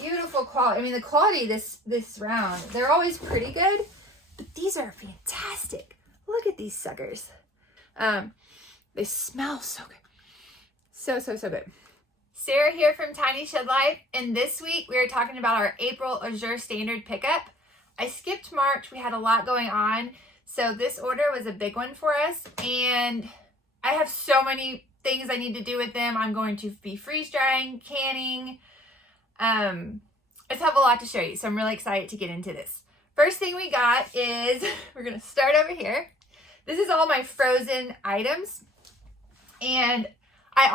Beautiful quality. I mean, the quality this round, they're always pretty good, but these are fantastic. Look at these suckers. They smell so good. So good. Sarah here from Tiny Shed Life, and this week we are talking about our April Azure Standard pickup. I skipped March. We had a lot going on, so this order was a big one for us, and I have so many things I need to do with them. I'm going to be freeze drying, canning. I just have a lot to show you, so I'm really excited to get into this. First thing we got is, we're going to start over here. This is all my frozen items. And I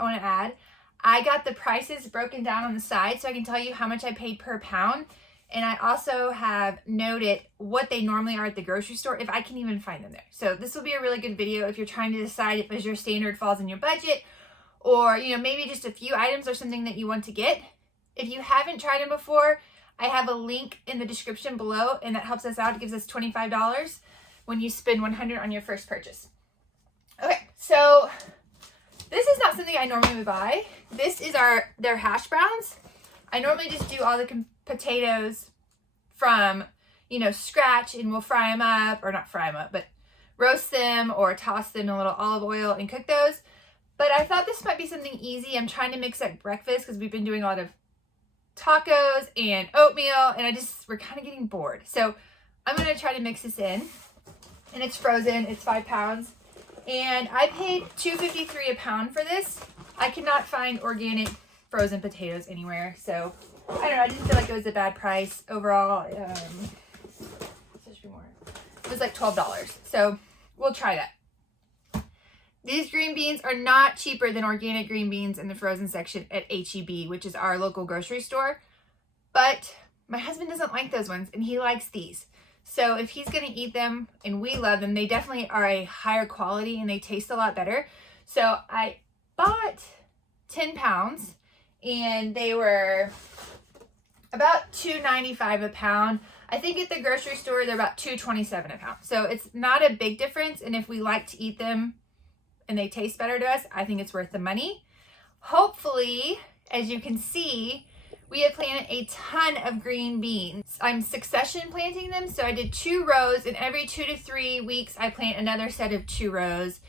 want to add, I got the prices broken down on the side so I can tell you how much I paid per pound. And I also have noted what they normally are at the grocery store, if I can even find them there. So this will be a really good video if you're trying to decide if Azure Standard falls in your budget, or maybe just a few items or something that you want to get. If you haven't tried them before, I have a link in the description below, and that helps us out. It gives us $25 when you spend $100 on your first purchase. Okay, so this is not something I normally would buy. This is their hash browns. I normally just do all the potatoes from, scratch, and we'll fry them up, or not fry them up, but roast them or toss them in a little olive oil and cook those. But I thought this might be something easy. I'm trying to mix up breakfast because we've been doing a lot of tacos and oatmeal, and we're kind of getting bored. So I'm going to try to mix this in, and it's frozen. It's 5 pounds, and I paid $2.53 a pound for this. I could not find organic frozen potatoes anywhere, so I don't know. I didn't feel like it was a bad price overall. It was like $12, so we'll try that. These green beans are not cheaper than organic green beans in the frozen section at H-E-B, which is our local grocery store. But my husband doesn't like those ones, and he likes these. So if he's going to eat them, and we love them, they definitely are a higher quality, and they taste a lot better. So I bought 10 pounds, and they were about $2.95 a pound. I think at the grocery store, they're about $2.27 a pound. So it's not a big difference, and if we like to eat them, and they taste better to us, I think it's worth the money. Hopefully, as you can see, we have planted a ton of green beans. I'm succession planting them, so I did 2 rows, and every 2 to 3 weeks, I plant another set of 2 rows.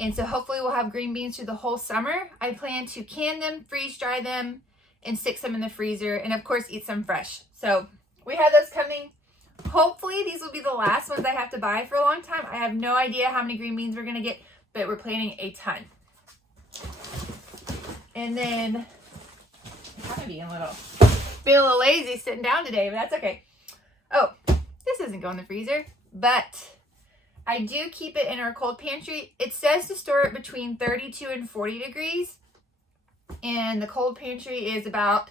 And so hopefully we'll have green beans through the whole summer. I plan to can them, freeze dry them, and stick some in the freezer, and of course, eat some fresh. So we have those coming. Hopefully, these will be the last ones I have to buy for a long time. I have no idea how many green beans we're gonna get, but we're planting a ton. And then I'm kind of being a little lazy sitting down today, but that's okay. Oh, this doesn't go in the freezer, but I do keep it in our cold pantry. It says to store it between 32 and 40 degrees, and the cold pantry is about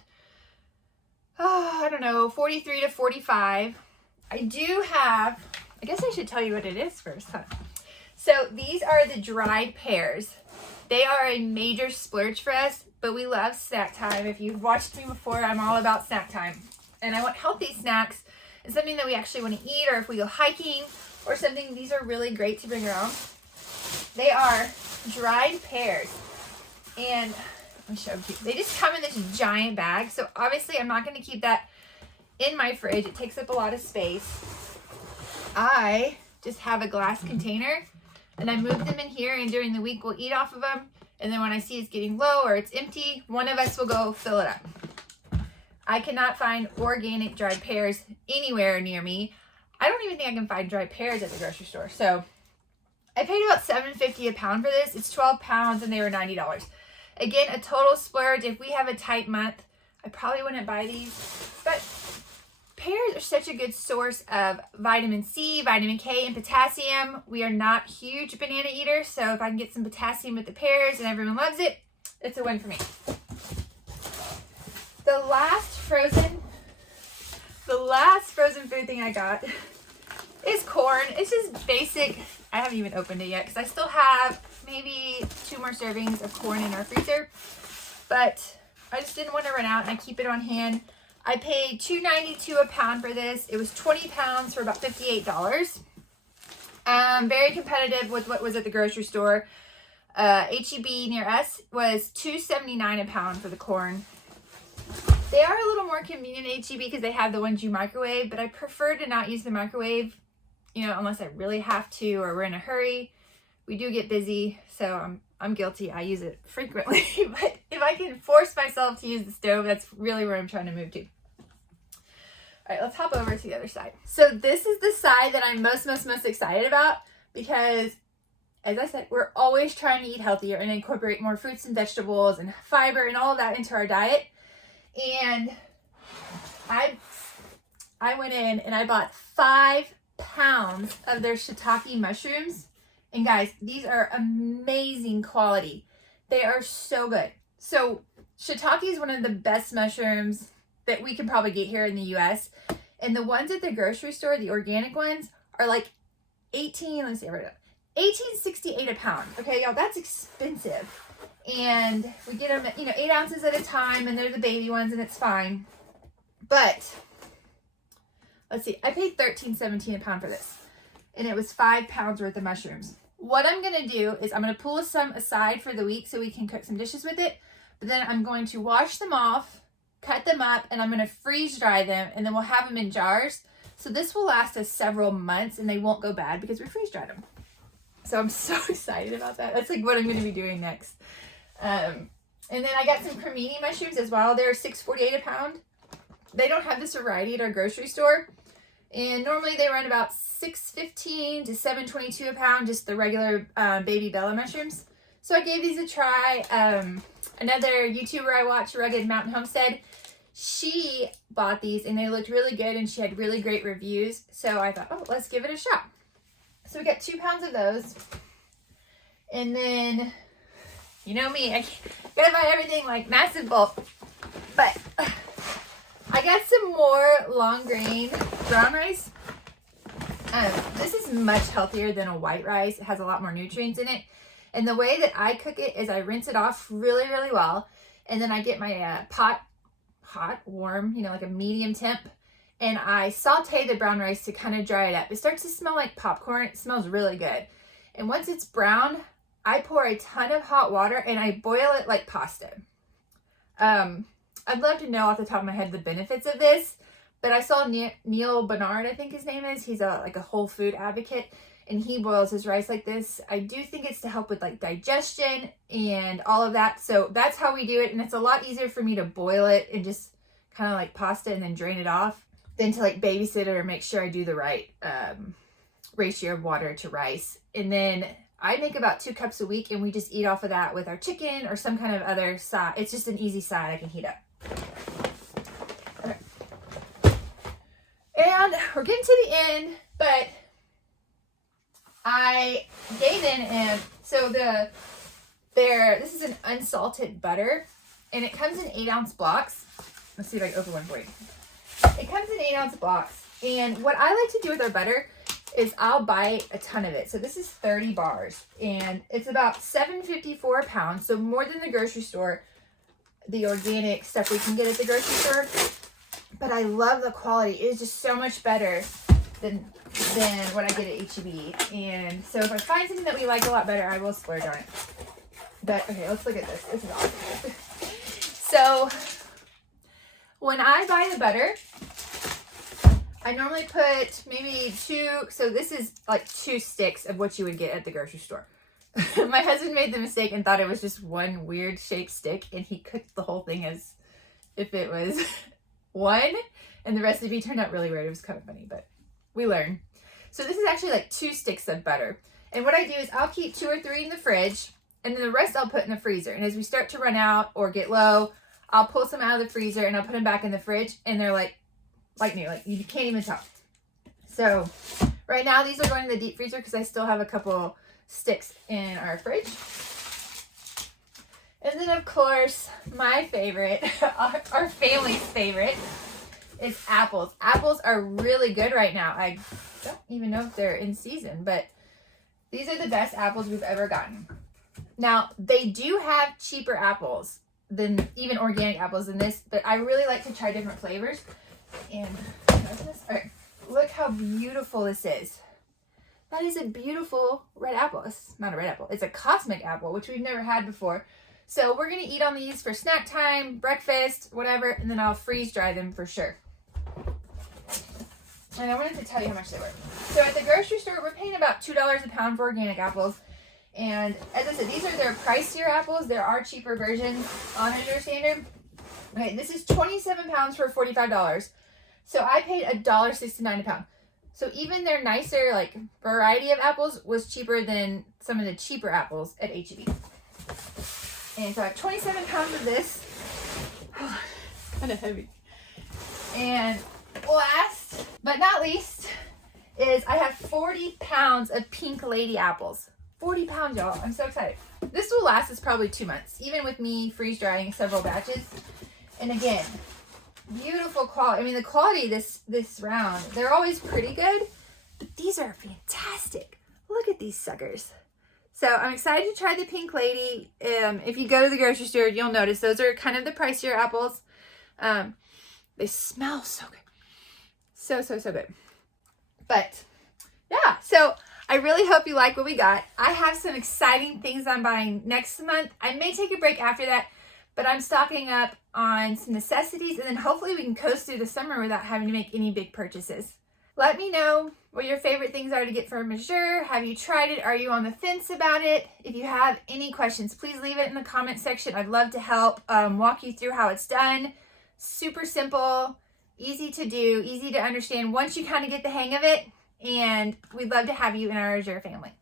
43 to 45. I do have, I guess I should tell you what it is first, huh? So these are the dried pears. They are a major splurge for us, but we love snack time. If you've watched me before, I'm all about snack time. And I want healthy snacks and something that we actually want to eat, or if we go hiking or something, these are really great to bring around. They are dried pears. And let me show you. They just come in this giant bag. So obviously I'm not going to keep that in my fridge. It takes up a lot of space. I just have a glass container, and I move them in here, and during the week we'll eat off of them, and then when I see it's getting low or it's empty, one of us will go fill it up. I cannot find organic dried pears anywhere near me. I don't even think I can find dried pears at the grocery store. So I paid about $7.50 a pound for this. It's 12 pounds, and they were $90. Again, a total splurge. If we have a tight month, I probably wouldn't buy these, but pears are such a good source of vitamin C, vitamin K, and potassium. We are not huge banana eaters, so if I can get some potassium with the pears and everyone loves it, it's a win for me. The last frozen food thing I got is corn. It's just basic. I haven't even opened it yet because I still have maybe 2 more servings of corn in our freezer, but I just didn't want to run out, and I keep it on hand. I paid $2.92 a pound for this. It was 20 pounds for about $58. Very competitive with what was at the grocery store. H-E-B near us was $2.79 a pound for the corn. They are a little more convenient at HEB because they have the ones you microwave, but I prefer to not use the microwave, you know, unless I really have to or we're in a hurry. We do get busy, so I'm guilty. I use it frequently, but if I can force myself to use the stove, that's really where I'm trying to move to. All right, let's hop over to the other side. So this is the side that I'm most excited about because, as I said, we're always trying to eat healthier and incorporate more fruits and vegetables and fiber and all of that into our diet. And I went in and I bought 5 pounds of their shiitake mushrooms. And guys, these are amazing quality. They are so good. So shiitake is one of the best mushrooms that we can probably get here in the US. And the ones at the grocery store, the organic ones, are like $18.68 a pound. Okay, y'all, that's expensive. And we get them, you know, 8 ounces at a time, and they're the baby ones, and it's fine. But let's see, I paid $13.17 a pound for this, and it was 5 pounds worth of mushrooms. What I'm gonna do is I'm gonna pull some aside for the week so we can cook some dishes with it. But then I'm going to wash them off, cut them up, and I'm gonna freeze dry them, and then we'll have them in jars. So this will last us several months, and they won't go bad because we freeze dried them. So I'm so excited about that. That's like what I'm gonna be doing next. And then I got some cremini mushrooms as well. They're $6.48 a pound. They don't have this variety at our grocery store. And normally they run about $6.15 to $7.22 a pound, just the regular baby Bella mushrooms. So I gave these a try. Another YouTuber I watch, Rugged Mountain Homestead, she bought these and they looked really good and she had really great reviews. So I thought, oh, let's give it a shot. So we got 2 pounds of those. And then, you know me, I gotta buy everything like massive bulk. But I got some more long grain brown rice. This is much healthier than a white rice. It has a lot more nutrients in it. And the way that I cook it is I rinse it off really well. And then I get my pot hot, warm, you know, like a medium temp. And I saute the brown rice to kind of dry it up. It starts to smell like popcorn. It smells really good. And once it's brown, I pour a ton of hot water and I boil it like pasta. I'd love to know off the top of my head the benefits of this, but I saw Neil Bernard, I think his name is. He's like a whole food advocate, and he boils his rice like this. I do think it's to help with like digestion and all of that. So that's how we do it, and it's a lot easier for me to boil it and just kind of like pasta and then drain it off than to like babysit it or make sure I do the right ratio of water to rice. And then I make about 2 cups a week, and we just eat off of that with our chicken or some kind of other side. It's just an easy side I can heat up. Okay. And we're getting to the end, but I gave in, and so this is an unsalted butter, and it comes in 8-ounce blocks. Let's see if I can open one for you. It comes in 8-ounce blocks, and what I like to do with our butter is I'll buy a ton of it. So this is 30 bars, and it's about $7.54 a pound, so more than the grocery store, the organic stuff we can get at the grocery store. But I love the quality. It is just so much better than what I get at HEB. And so if I find something that we like a lot better, I will splurge on it. But okay, let's look at this. This is awesome. So when I buy the butter, I normally put maybe 2, so this is like 2 sticks of what you would get at the grocery store. My husband made the mistake and thought it was just one weird shaped stick, and he cooked the whole thing as if it was one, and the recipe turned out really weird. It was kind of funny, but we learn. So this is actually like 2 sticks of butter. And what I do is I'll keep 2 or 3 in the fridge, and then the rest I'll put in the freezer. And as we start to run out or get low, I'll pull some out of the freezer and I'll put them back in the fridge, and they're like new, like you can't even tell. So right now these are going in the deep freezer because I still have a couple sticks in our fridge. And then of course my favorite, our family's favorite, is apples. Apples are really good right now. I don't even know if they're in season, but these are the best apples we've ever gotten. Now they do have cheaper apples than even organic apples than this, but I really like to try different flavors. And all right, look how beautiful this is. That is a beautiful red apple. It's not a red apple. It's a cosmic apple, which we've never had before. So we're going to eat on these for snack time, breakfast, whatever, and then I'll freeze dry them for sure. And I wanted to tell you how much they were. So at the grocery store, we're paying about $2 a pound for organic apples. And as I said, these are their pricier apples. There are cheaper versions on Azure Standard. Okay, this is 27 pounds for $45. So I paid $1.69 a pound. So even their nicer, like, variety of apples was cheaper than some of the cheaper apples at H-E-B. And so I have 27 pounds of this. Kind of heavy. And last but not least is I have 40 pounds of Pink Lady apples. 40 pounds, y'all. I'm so excited. This will last us probably 2 months, even with me freeze drying several batches. And again, beautiful quality. I mean, the quality this round, they're always pretty good, but these are fantastic. Look at these suckers. So I'm excited to try the Pink Lady. If you go to the grocery store, you'll notice those are kind of the pricier apples. They smell so good. So good. But yeah, so I really hope you like what we got. I have some exciting things I'm buying next month. I may take a break after that, but I'm stocking up on some necessities, and then hopefully we can coast through the summer without having to make any big purchases. Let me know what your favorite things are to get from Azure. Have you tried it? Are you on the fence about it? If you have any questions, please leave it in the comment section. I'd love to help walk you through how it's done. Super simple, easy to do, easy to understand once you kind of get the hang of it. And we'd love to have you in our Azure family.